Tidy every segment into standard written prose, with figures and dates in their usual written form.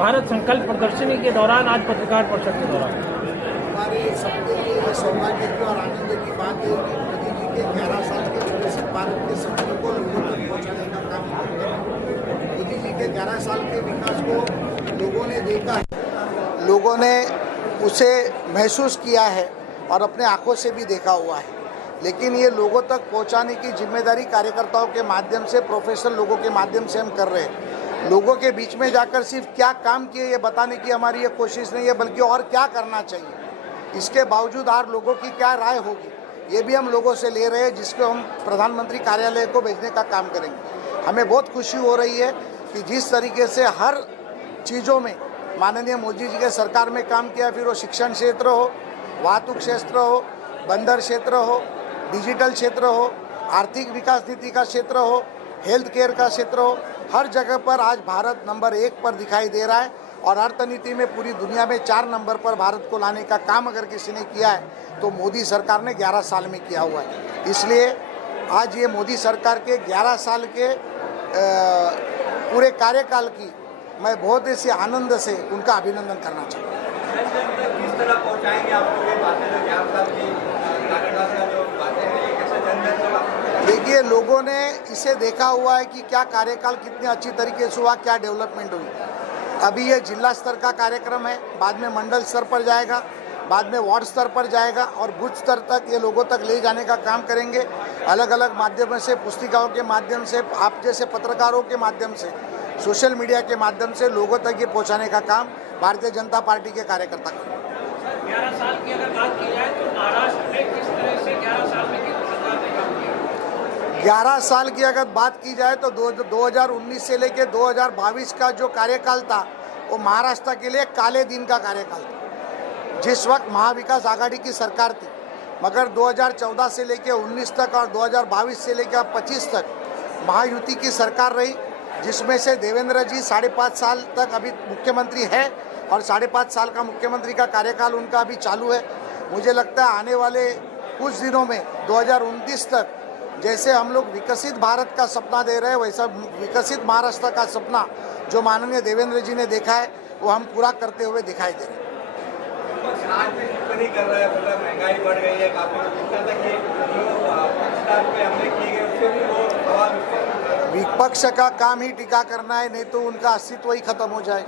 भारत संकल्प प्रदर्शनी के दौरान, आज पत्रकार परिषद के दौरान? हमारे सबके लिए ये सौभाग्य की और आनंद की बात है कि मोदी जी के 11 साल के विकसित भारत के सपने को लोगों तक पहुंचाने का काम करते हैं। मोदी जी के 11 साल के विकास को लोगों ने देखा है, लोगों ने उसे महसूस किया है और अपने आंखों से भी देखा हुआ है। लेकिन ये लोगों तक पहुंचाने की जिम्मेदारी कार्यकर्ताओं के माध्यम से, प्रोफेशनल लोगों के माध्यम से हम कर रहे हैं। लोगों के बीच में जाकर सिर्फ क्या काम किए ये बताने की हमारी ये कोशिश नहीं है, बल्कि और क्या करना चाहिए, इसके बावजूद और लोगों की क्या राय होगी, ये भी हम लोगों से ले रहे हैं, जिसको हम प्रधानमंत्री कार्यालय को भेजने का काम करेंगे। हमें बहुत खुशी हो रही है कि जिस तरीके से हर चीज़ों में माननीय मोदी जी के सरकार में काम किया, फिर वो शिक्षण क्षेत्र हो, वाहतूक क्षेत्र हो, बंदर क्षेत्र हो, डिजिटल क्षेत्र हो, आर्थिक विकास नीति का क्षेत्र हो, हेल्थ केयर का क्षेत्र हो, हर जगह पर आज भारत नंबर 1 पर दिखाई दे रहा है। और अर्थनीति में पूरी दुनिया में 4 नंबर पर भारत को लाने का काम अगर किसी ने किया है तो मोदी सरकार ने 11 साल में किया हुआ है। इसलिए आज ये मोदी सरकार के 11 साल के पूरे कार्यकाल की मैं बहुत ही आनंद से उनका अभिनंदन करना चाहूँगा। किस तरह पहुँचाएंगे आप लोग ये बातें जो 11 साल की कार्यकाल का जो बातें हैं, ये कैसे जन देखिए, लोगों ने इसे देखा हुआ है कि क्या कार्यकाल कितने अच्छी तरीके से हुआ, क्या डेवलपमेंट हुई। अभी ये जिला स्तर का कार्यक्रम है, बाद में मंडल स्तर पर जाएगा, बाद में वार्ड स्तर पर जाएगा और बूथ स्तर तक ये लोगों तक ले जाने का काम करेंगे। अलग अलग माध्यमों से, पुस्तिकाओं के माध्यम से, आप जैसे पत्रकारों के माध्यम से, सोशल मीडिया के माध्यम से लोगों तक ये पहुँचाने का काम भारतीय जनता पार्टी के कार्यकर्ता करेंगे। 11 साल की अगर बात की जाए तो महाराष्ट्र में किस तरह से 11 साल में केंद्र सरकार ने काम किया? 11 साल की अगर बात की जाए तो 2019 से लेकर 2022 का जो कार्यकाल था वो महाराष्ट्र के लिए काले दिन का कार्यकाल था। जिस वक्त महाविकास आघाड़ी की सरकार थी, मगर 2014 से लेकर 19 तक और 2022 से लेकर 25 तक महायुति की सरकार रही, जिसमें से देवेंद्र जी 5.5 साल तक अभी मुख्यमंत्री है और 5.5 साल का मुख्यमंत्री का कार्यकाल उनका अभी चालू है। मुझे लगता है आने वाले कुछ दिनों में 2029 तक जैसे हम लोग विकसित भारत का सपना दे रहे हैं, वैसा विकसित महाराष्ट्र का सपना जो माननीय देवेंद्र जी ने देखा है वो हम पूरा करते हुए दिखाई दे रहे हैं। आज भी टिप्पणी कर रहा है, मतलब महंगाई बढ़ गई है काफ़ी, जितना तक कि जो पाकिस्तान पे हमले किए गए उससे भी वो सवाल उठे। विपक्ष का काम ही टीका करना है, नहीं तो उनका अस्तित्व ही खत्म हो जाए।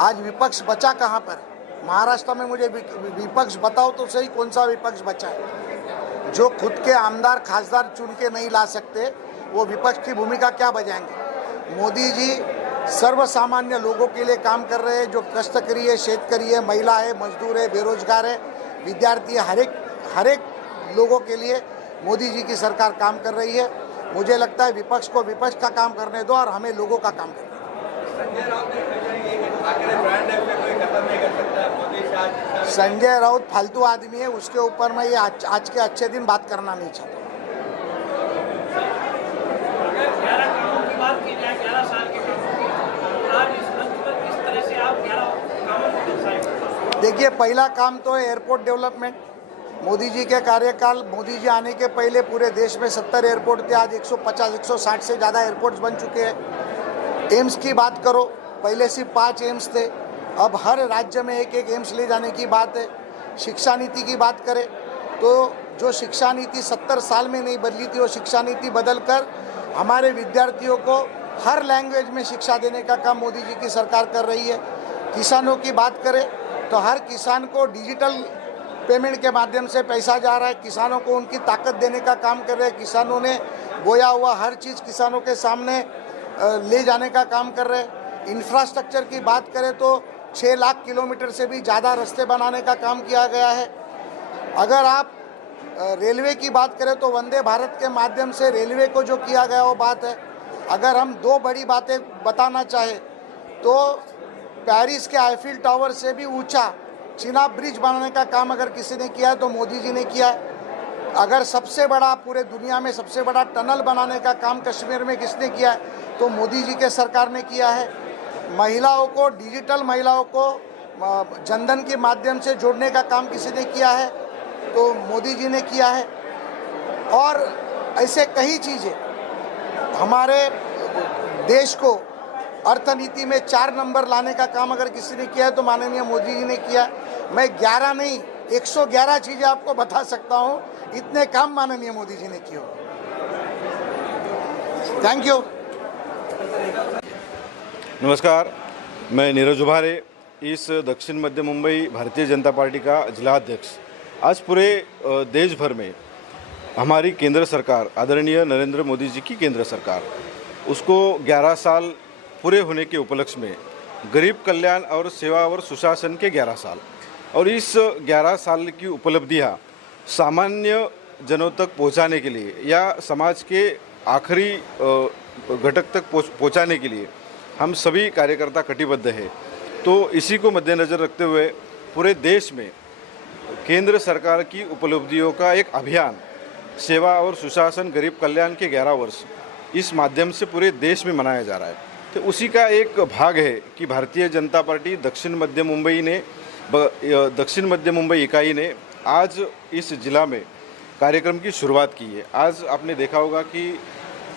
आज विपक्ष बचा कहाँ पर? महाराष्ट्र में मुझे विपक्ष बताओ तो सही, कौन सा विपक्ष बचा है? जो खुद के आमदार खासदार चुन के नहीं ला सकते, वो विपक्ष की भूमिका क्या बजाएंगे? मोदी जी सर्वसामान्य लोगों के लिए काम कर रहे हैं, जो कष्टकरी है, शेतकरी है, महिला है, मजदूर है, बेरोजगार है, विद्यार्थी है, हर एक लोगों के लिए मोदी जी की सरकार काम कर रही है। मुझे लगता है विपक्ष को विपक्ष का काम करने दो और हमें लोगों का काम करना है। संजय राउत फालतू आदमी है, उसके ऊपर मैं ये आज के अच्छे दिन बात करना नहीं चाहता। अगर 11 कामों की बात की जाए, 11 साल के कामों की, आज इस मंच पर किस तरह से आप 11 कामों को दर्शाएंगे? देखिए, पहला काम तो है एयरपोर्ट डेवलपमेंट। मोदी जी के कार्यकाल, मोदी जी आने के पहले पूरे देश में 70 एयरपोर्ट थे, आज 150-160 से ज़्यादा एयरपोर्ट्स बन चुके हैं। एम्स की बात करो, पहले सिर्फ 5 एम्स थे, अब हर राज्य में एक एम्स ले जाने की बात है। शिक्षा नीति की बात करें तो जो शिक्षा नीति 70 साल में नहीं बदली थी, वो शिक्षा नीति बदल कर हमारे विद्यार्थियों को हर लैंग्वेज में शिक्षा देने का काम मोदी जी की सरकार कर रही है। किसानों की बात करें तो हर किसान को डिजिटल पेमेंट के माध्यम से पैसा जा रहा है, किसानों को उनकी ताकत देने का काम कर रहे हैं। किसानों ने बोया हुआ हर चीज़ किसानों के सामने ले जाने का काम कर रहे हैं। इंफ्रास्ट्रक्चर की बात करें तो 6 लाख किलोमीटर से भी ज़्यादा रास्ते बनाने का काम किया गया है। अगर आप रेलवे की बात करें तो वंदे भारत के माध्यम से रेलवे को जो किया गया वो बात है। अगर हम 2 बड़ी बातें बताना चाहें तो पेरिस के आईफिल टावर से भी ऊंचा चिनाब ब्रिज बनाने का काम अगर किसी ने किया है तो मोदी जी ने किया है। अगर सबसे बड़ा, पूरे दुनिया में सबसे बड़ा टनल बनाने का काम कश्मीर में किसने किया है तो मोदी जी के सरकार ने किया है। महिलाओं को, डिजिटल महिलाओं को जनधन के माध्यम से जोड़ने का काम किसी ने किया है तो मोदी जी ने किया है। और ऐसे कई चीज़ें हमारे देश को अर्थनीति में 4 नंबर लाने का काम अगर किसी ने किया है तो माननीय मोदी जी ने किया है। मैं 11 नहीं 111 चीज़ें आपको बता सकता हूँ, इतने काम माननीय मोदी जी ने किए। Thank you. नमस्कार, मैं नीरज उभारे, इस दक्षिण मध्य मुंबई भारतीय जनता पार्टी का जिला अध्यक्ष। आज पूरे देश भर में हमारी केंद्र सरकार, आदरणीय नरेंद्र मोदी जी की केंद्र सरकार, उसको 11 साल पूरे होने के उपलक्ष्य में गरीब कल्याण और सेवा और सुशासन के 11 साल, और इस 11 साल की उपलब्धियां सामान्य जनों तक पहुंचाने के लिए या समाज के आखिरी घटक तक पहुंचाने के लिए हम सभी कार्यकर्ता कटिबद्ध हैं। तो इसी को मद्देनज़र रखते हुए पूरे देश में केंद्र सरकार की उपलब्धियों का एक अभियान, सेवा और सुशासन गरीब कल्याण के 11 वर्ष, इस माध्यम से पूरे देश में मनाया जा रहा है। तो उसी का एक भाग है कि भारतीय जनता पार्टी दक्षिण मध्य मुंबई इकाई ने आज इस जिला में कार्यक्रम की शुरुआत की है। आज आपने देखा होगा कि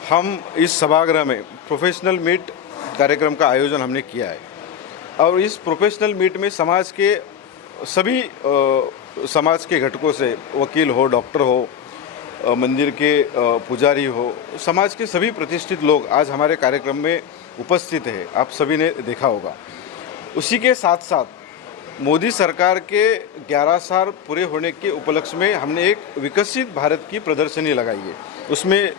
हम इस सभागृह में प्रोफेशनल मीट कार्यक्रम का आयोजन हमने किया है, और इस प्रोफेशनल मीट में समाज के सभी समाज के घटकों से, वकील हो, डॉक्टर हो, मंदिर के पुजारी हो, समाज के सभी प्रतिष्ठित लोग आज हमारे कार्यक्रम में उपस्थित है, आप सभी ने देखा होगा। उसी के साथ साथ मोदी सरकार के 11 साल पूरे होने के उपलक्ष्य में हमने एक विकसित भारत की प्रदर्शनी लगाई है। उसमें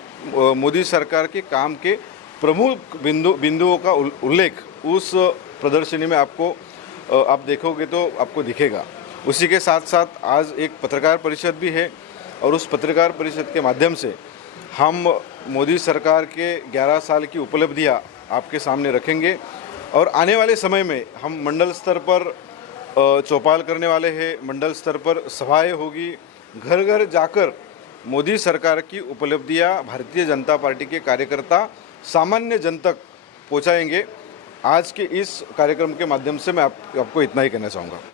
मोदी सरकार के काम के प्रमुख बिंदुओं का उल्लेख उस प्रदर्शनी में आप देखोगे तो आपको दिखेगा। उसी के साथ साथ आज एक पत्रकार परिषद भी है, और उस पत्रकार परिषद के माध्यम से हम मोदी सरकार के 11 साल की उपलब्धियां आपके सामने रखेंगे, और आने वाले समय में हम मंडल स्तर पर चौपाल करने वाले हैं, मंडल स्तर पर सभाएं होगी, घर घर जाकर मोदी सरकार की उपलब्धियां भारतीय जनता पार्टी के कार्यकर्ता सामान्य जन तक पहुंचाएंगे। आज के इस कार्यक्रम के माध्यम से मैं आपको इतना ही कहना चाहूँगा।